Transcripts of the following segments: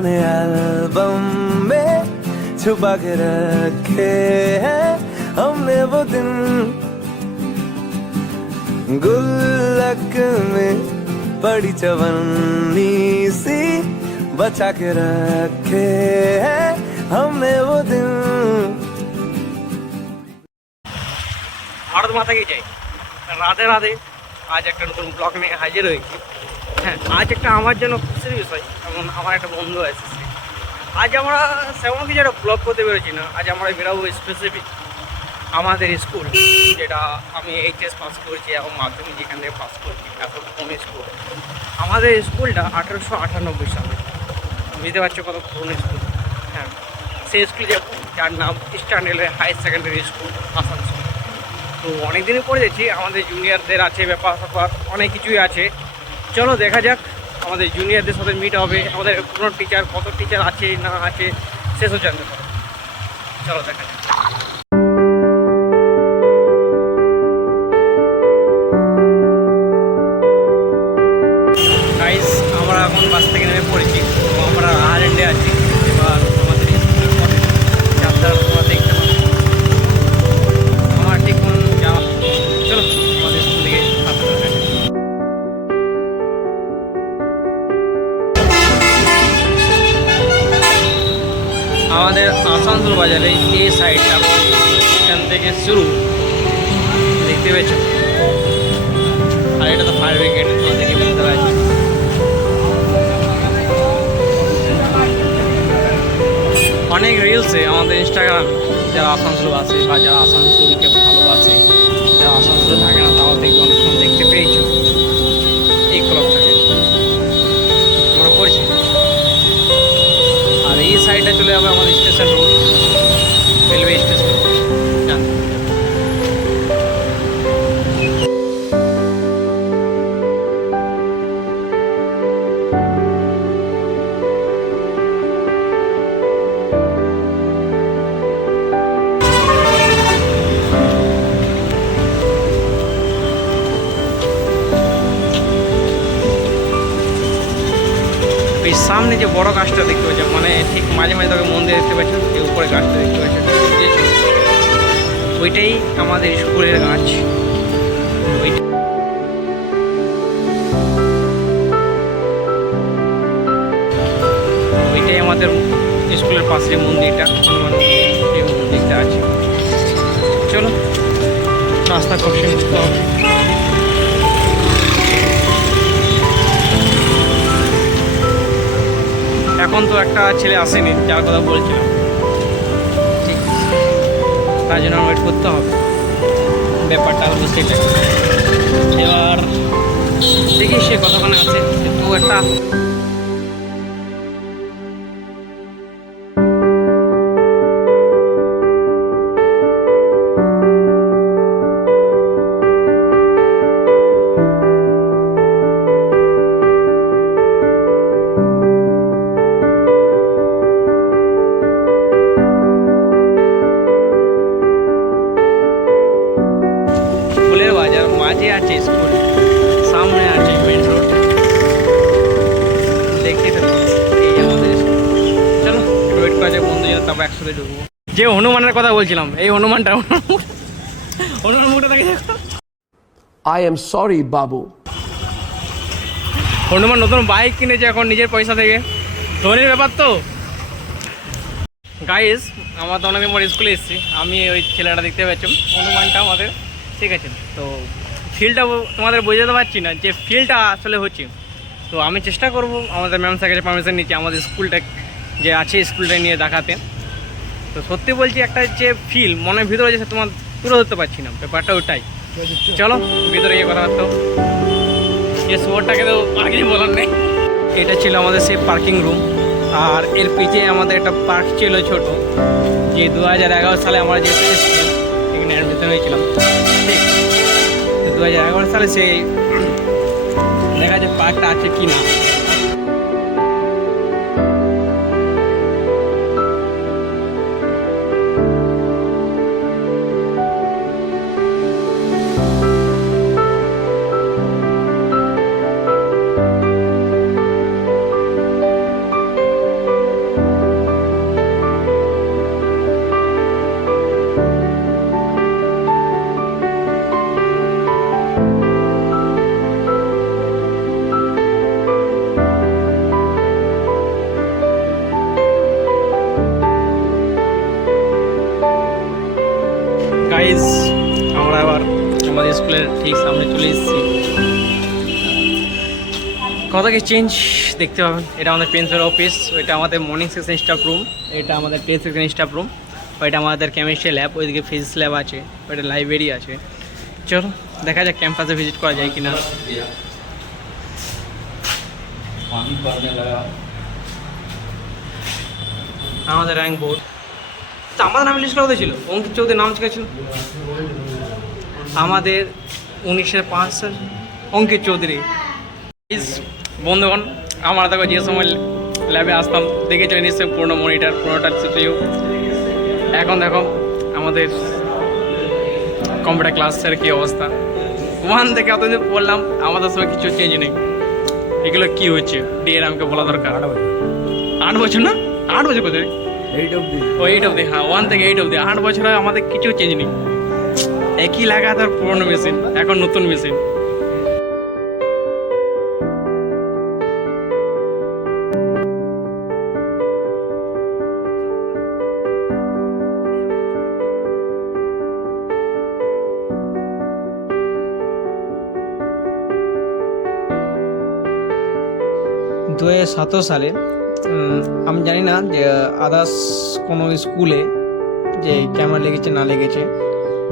पुराने एल्बम में छुपा के रखे हैं हमने वो दिन, गुल्लक में बड़ी चवन्नी सी बचा के रखे हैं हमने वो दिन। ভারত মাতা কি চাই, রাধে রাধে। আজ একটা নতুন ব্লগ নিয়ে হাজির হয়েছি। হ্যাঁ, আজ একটা আমার জন্য খুশির বিষয়, এমন আমার একটা বন্ধু এসেছে। আজ আমরা সেমন কিছু একটা ব্লগ করতে পেরেছি না, আজ আমরা বেরোবো স্পেসিফিক আমাদের স্কুল, যেটা আমি এইচএস পাস করেছি এবং মাধ্যমিক যেখান থেকে পাস করছি, এত পুরনো স্কুল। আমাদের স্কুলটা 1898 সালে, বুঝতে পারছো কত পুরনো স্কুল। হ্যাঁ, সেই স্কুল যার নাম eastern railway higher secondary school Asansol. তো অনেক দিনই পড়ে যাচ্ছি, আমাদের জুনিয়রদের আছে ব্যাপার স্যাপার অনেক কিছুই আছে। চলো দেখা যাক, আমাদের জুনিয়রদের সাথে মিট হবে, আমাদের কোনো টিচার কত টিচার আছে না আছে সেসব জানতে পারবো। চলো দেখা যাক। গাইস, আমরা এখন বাস থেকে নেমে পড়েছি, আমরা আয়ারল্যান্ডে আছি। এবার আমাদের স্কুলের পথে যাত্রা তোমরা দেখতে পাবো। আমার ঠিক যাওয়া, চলো আমাদের স্কুল থেকে আমাদের আসানসোল বাজারে এই সাইডটা, এখান থেকে শুরু দেখতে পেয়েছ। আর এটা তো ফায়ার ব্রিগেড, আমাদেরকে বুঝতে পারছি। অনেক রিলসে আমাদের ইনস্টাগ্রামে যারা আসানসোল আছে বা যারা আসানসোলকে ভালোবাসে, যারা আসানসোলে থাকে না তাও দেখবে অনেক সময় দেখতে পেয়েছো এই ক্লাবটাকে আমরা করছি। আর এই সাইডটা চলে যাবে আমাদের স্টেশন রোড, রেলওয়ে স্টেশন। এই সামনে যে বড় গাছটা দেখতে পাচ্ছ, মানে ঠিক মাঝে মাঝে তাকে মন্দির দেখতে পাচ্ছ, এই উপরে গাছটা দেখতে পাচ্ছ, ওইটাই আমাদের স্কুলের গাছ। ওইটাই আমাদের স্কুলের পাশে যে মন্দিরটা, হনুমান মন্দির, এই মন্দিরটা আছে। চলো রাস্তা খুব সুন্দর। এখন তো একটা ছেলে আসেনি, যার কথা বলছিলাম, ঠিক তার জন্য ওয়েট করতে হবে। ব্যাপারটা হলো সেটা। এবার দেখি সে কতক্ষণে আছে। তো একটা বাজার মাঝে আছে স্কুল, সামনে আছে মেন রোড, দেখতে থাকো এই আমাদের স্কুল। চলো ওয়েট করা যায় বন্ধু যেন, তারপর একসাথে ঢুকবো। যে হনুমানের কথা বলছিলাম, এই হনুমানটা, হনুমান মুখটা দেখে দেখো। I am sorry, বাবু। হনুমান নতুন বাইক কিনেছে এখন নিজের পয়সা থেকে, ধনীর ব্যাপার তো। গাইস, আমরা তো অনেকদিন পর স্কুলে এসেছি, আমি ওই ছেলেটা দেখতে পাচ্ছি হনুমানটা আমাদের, ঠিক আছে। তো ফিলটা তোমাদের বোঝাতে পারছি না যে ফিলটা আসলে হচ্ছে। তো আমি চেষ্টা করব আমাদের ম্যাম স্যারের কাছে পারমিশন নিচ্ছি আমাদের স্কুলটা যে আছে স্কুলটা নিয়ে দেখাতে। তো সত্যি বলছি, একটা যে ফিল মনের ভিতরে যে তোমার তুলে ধরতে পারছি না, ব্যাপারটা ওটাই। চলো ভিতরে গিয়ে কথা হতো। এই শহরটাকে তো আর কিছু বলার নেই। এটা ছিল আমাদের সেই পার্কিং রুম, আর এর পিছিয়ে আমাদের একটা পার্ক ছিল ছোট, যে 2011 সালে আমরা যেতে এসেছিলাম, এখানে অ্যাডমিশন হয়েছিলাম। ঠিক 2011 সালে সেই দেখা যায় পার্কটা আছে কি না। ঠিক সামনে চলে এসেছি। কত কি চেঞ্জ দেখতে পাবেন। এটা আমাদের প্রিন্সিপাল অফিস, ওইটা আমাদের মর্নিং সেকশন স্টাফ রুম, এটা আমাদের ডে সেকশন স্টাফ রুম, ওইটা আমাদের কেমিস্ট্রি ল্যাব, ওইদিকে ফিজিক্স ল্যাব আছে, ওইটা লাইব্রেরি আছে। চলো দেখা যাক ক্যাম্পাসে ভিজিট করা যায় কিনা। আমাদের র্যাঙ্ক বোর্ড তো আমাদের নামে লিস্ট করা ছিল, অঙ্কিত চৌধুরীর নাম ছিল আমাদের 1905 অঙ্কিত চৌধুরী। বন্ধুগণ, আমরা দেখো যে সময় ল্যাবে আসতাম দেখেছি নিশ্চয়ই পুরোনো মনিটার, পুরোনোটার সিপিইউ। এখন দেখো আমাদের কম্পিউটার ক্লাসের কী অবস্থা। 1 থেকে অতদিন বললাম, আমাদের সময় কিছু চেঞ্জ নেই। এগুলো কী হচ্ছে ডিএর আমাকে বলা দরকার। 8 বছর না, 8 বছর কোথায়? 8 অবধি, হ্যাঁ 1 থেকে 8 অবধি 8 বছর আমাদের কিছু চেঞ্জ নেই। একই লাগাতার পুরোনো মেশিন, এখন নতুন মেশিন। দু 2017 সালে আমি জানি না যে আদার্স কোনো স্কুলে যে ক্যামেরা লেগেছে না লেগেছে,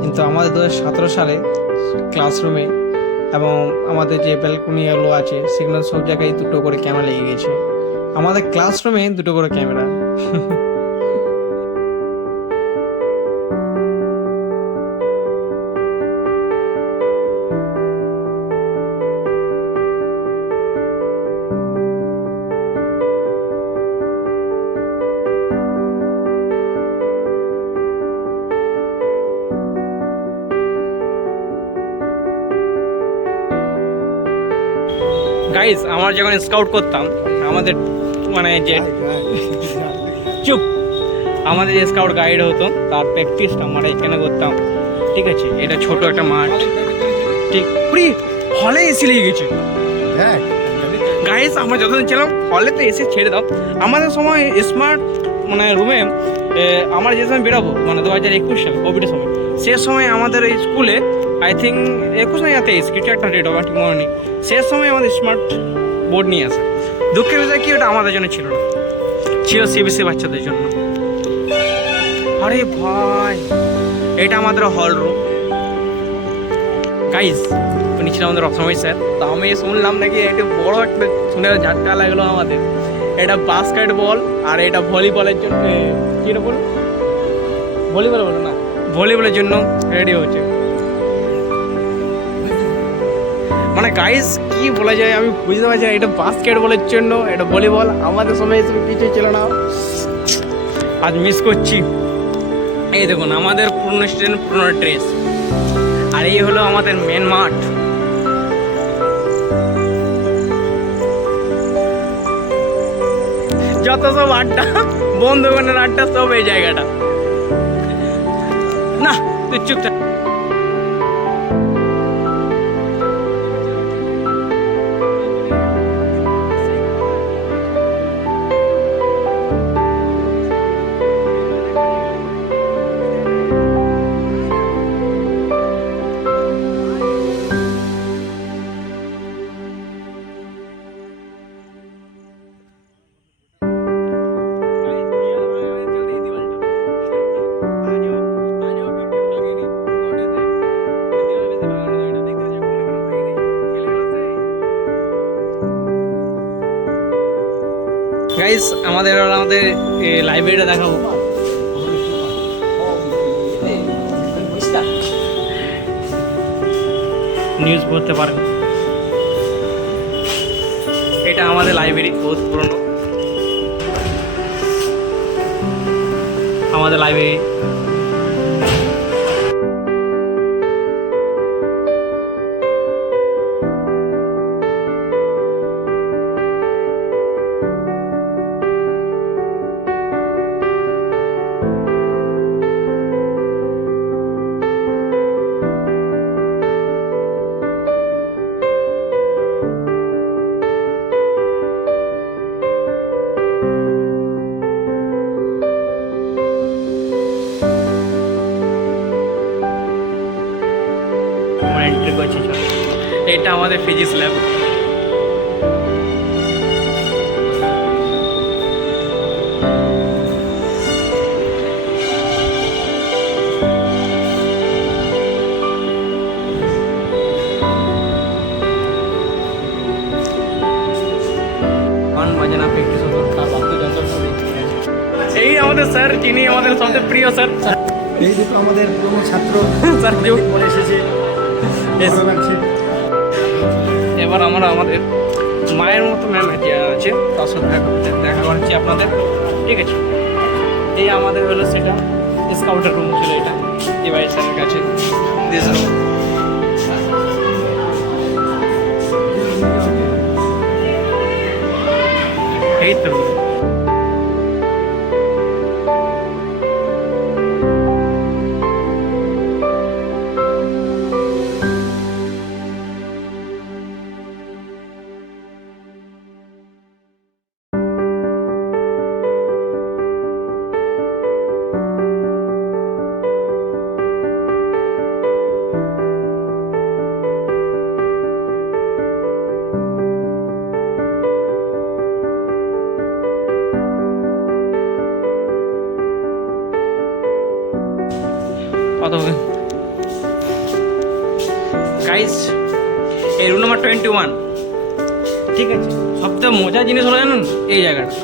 কিন্তু আমাদের 2017 সালে ক্লাসরুমে এবং আমাদের যে ব্যালকনিগুলো আছে সেগুলো সব জায়গায় 2টো করে ক্যামেরা লেগে গেছে। আমাদের ক্লাসরুমে 2টো করে ক্যামেরা। গাইজ, আমার যখন স্কাউট করতাম, আমাদের মানে যে চুপ আমাদের যে স্কাউট গাইড হতো তার প্র্যাকটিসটা আমরা এখানে করতাম। ঠিক আছে, এটা ছোট একটা মাঠ, ঠিক পুরি হলে এসে লেগে গেছে। হ্যাঁ গাইজ, আমরা যতদিন ছিলাম হলে তো এসে ছেড়ে দাও। আমাদের সময় স্মার্ট মানে রুমে আমরা যে সময় বেরোবো মানে 2021 সালে কোভিডের সময়, সে সময় আমাদের এই স্কুলে আই থিঙ্ক 21 না 23 কিছু একটা ডেট হবে, ঠিক মনে নেই। সে সময় আমাদের স্মার্ট বোর্ড নিয়ে আসে। দুঃখের বিষয় কি, ওটা আমাদের জন্য ছিল না, ছিল সিবিএসসি বাচ্চাদের জন্য। আরে ভাই, এটা আমাদের হল রুম। গাইজ, উনি ছিল আমাদের অসময় স্যার। তো আমি শুনলাম নাকি এটা বড় একটা, শুনে ঝাটকা লাগলো আমাদের। এটা বাস্কেট বল আর এটা ভলিবলের জন্য, কিটা বল ভলিবল বলো না, ভলিবলের জন্য রেডি হচ্ছে। মানে গাইজ কি বলা যায় আমি বুঝতে পারছি না। এটা বাস্কেটবলের জন্য, এটা ভলিবল। আমাদের সময় এসব কিছুই ছিল না, আজ মিস করছি। এই দেখুন আমাদের পুরনো স্টুডেন্ট, পুরনো ড্রেস। আর এই হলো আমাদের মেন মাঠ। যত সব আড্ডা, বন্ধুগণের আড্ডা, সব এই জায়গাটা। না তুই চুপচাপ। গাইস, আমাদের লাইব্রেরিটা দেখাবো। নিউজ পড়তে পারেন। এটা আমাদের লাইব্রেরি, বহুত পুরনো আমাদের লাইব্রেরি। এটা আমাদের ফিজিক্স ল্যাব। গান বাজনা প্র্যাকটিস হতো, তার বাদ্যযন্ত্র সব এখানে আছে। এই আমাদের স্যার, যিনি আমাদের সবচেয়ে প্রিয় স্যার। এই দুটো আমাদের পুরনো ছাত্র স্যার পরে এসেছে, ভালো লাগছে। এবার আমরা আমাদের মায়ের মতো ম্যাম আছে, তার সাথে দেখা করাচ্ছি আপনাদের, ঠিক আছে? এই আমাদের হলো সেটা স্কাউটের রুম ছিল, এটা ডিভাইস স্যারের কাছে দিস রুম। এই তো কত গাইস, এই রুম নাম্বার 21, ঠিক আছে? সবথেকে মজার জিনিস হলো জানেন, এই জায়গাটা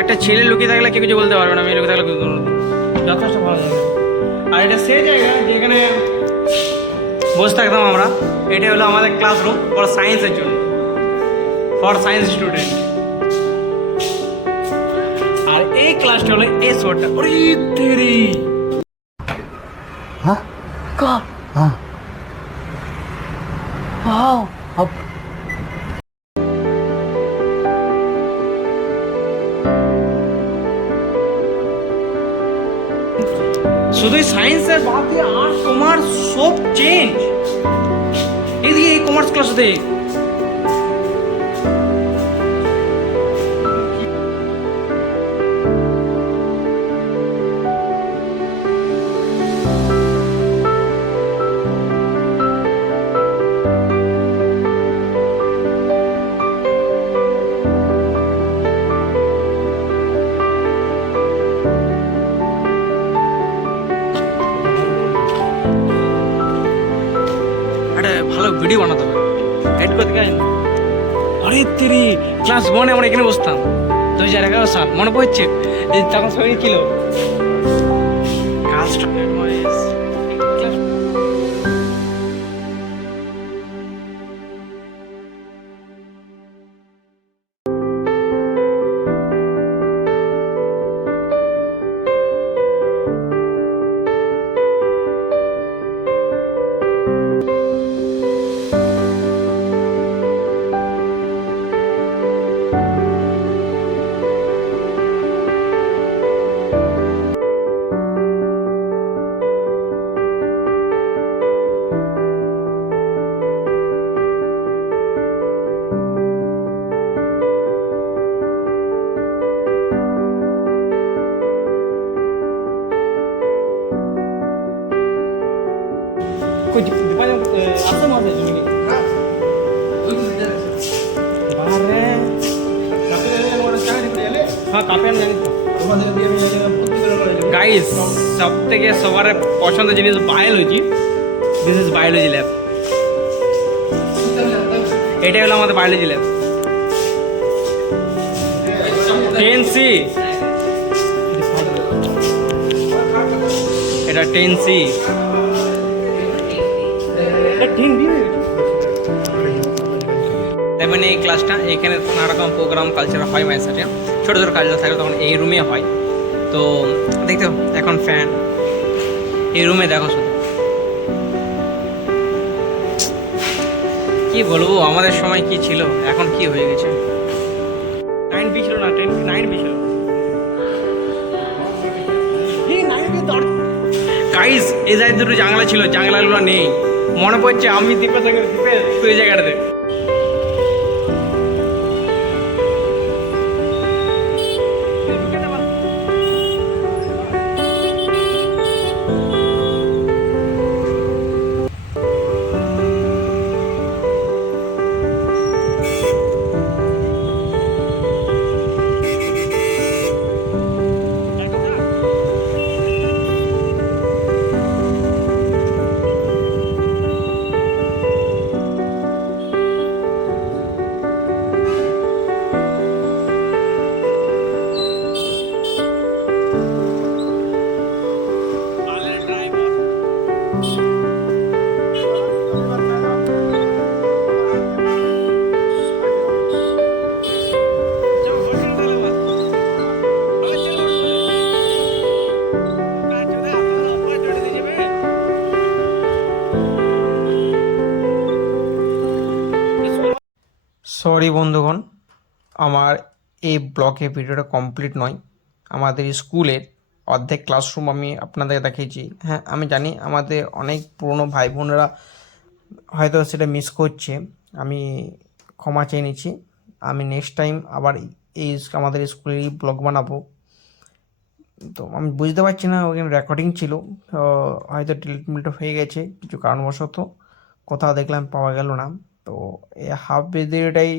একটা ছেলে লুকিয়ে থাকলে কেউ কিছু বলতে পারবে না, মেয়ে লুকিয়ে থাকলে যথেষ্ট ভালো জায়গা। আর এটা সেই জায়গা যেখানে বসে থাকতাম আমরা। এটা হলো আমাদের ক্লাসরুম ফর সায়েন্সের জন্য, ফর সায়েন্স স্টুডেন্ট। আর এই ক্লাসটা হলো এই শোটা। ওরে তেরি শুধু সায়েন্সের বাদ দিয়ে আর্টস কমার্স সব চেঞ্জ। এদিকে এই কমার্স ক্লাসে ভালো ভিডিও বানাতে হবে, এড করতে গেলেন। আরে তেরি ক্লাস 1 আমরা এখানে বসতাম 2011 সাল, মনে পড়ছে? এই তখন শরীর ছিল कुछ आपसे मत है जिंदगी बारे हाँ काफी गाइस सब থেকে সবার পছন্দের জিনিস biology. This is biology lab. এটাই হলো আমাদের বায়োলজি ল্যাব 10C। এটা 10C। মানে এই ক্লাসটা এখানে নানা রকম প্রোগ্রাম কালচার হয়, মায়ের সাথে ছোটো ছোটো কালচার থাকে তখন এই রুমে হয়। তো দেখতে এখন ফ্যান এই রুমে দেখো, শুধু কি বলবো আমাদের সময় কি ছিল, এখন কি হয়ে গেছে। 9B ছিল না, 9B ছিল। গাইস এই জায়গায় দুটো জানলা ছিল, জানলাগুলো নেই। মনে পড়ছে আমি দ্বীপের সঙ্গে তুই জায়গাটাতে সরি বন্ধুগণ, আমার এই ব্লগে ভিডিওটা কমপ্লিট নয়। আমাদের স্কুলের অর্ধেক ক্লাসরুম আমি আপনাদের দেখিয়েছি। হ্যাঁ, আমি জানি আমাদের অনেক পুরনো ভাই বোনেরা হয়তো সেটা মিস করছে। আমি ক্ষমা চেয়ে নিচ্ছি। আমি নেক্সট টাইম আবার এই আমাদের স্কুলেরই ব্লগ বানাবো। তো আমি বুঝতে পারছি না, ওখানে রেকর্ডিং ছিল, হয়তো ডিলিট হয়ে গেছে কিছু কারণবশত, কোথাও দেখলাম পাওয়া গেল না। তো এই হাফ ভিডিওটাই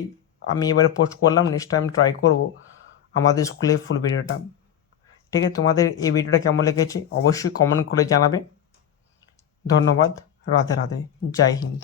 আমি এবারে পোস্ট করলাম, নেক্সট টাইম ট্রাই করব আমাদের স্কুলে ফুল ভিডিওটা। ঠিক আছে, তোমাদের এই ভিডিওটা কেমন লেগেছে অবশ্যই কমেন্ট করে জানাবে। ধন্যবাদ। রাধে রাধে। জয় হিন্দ।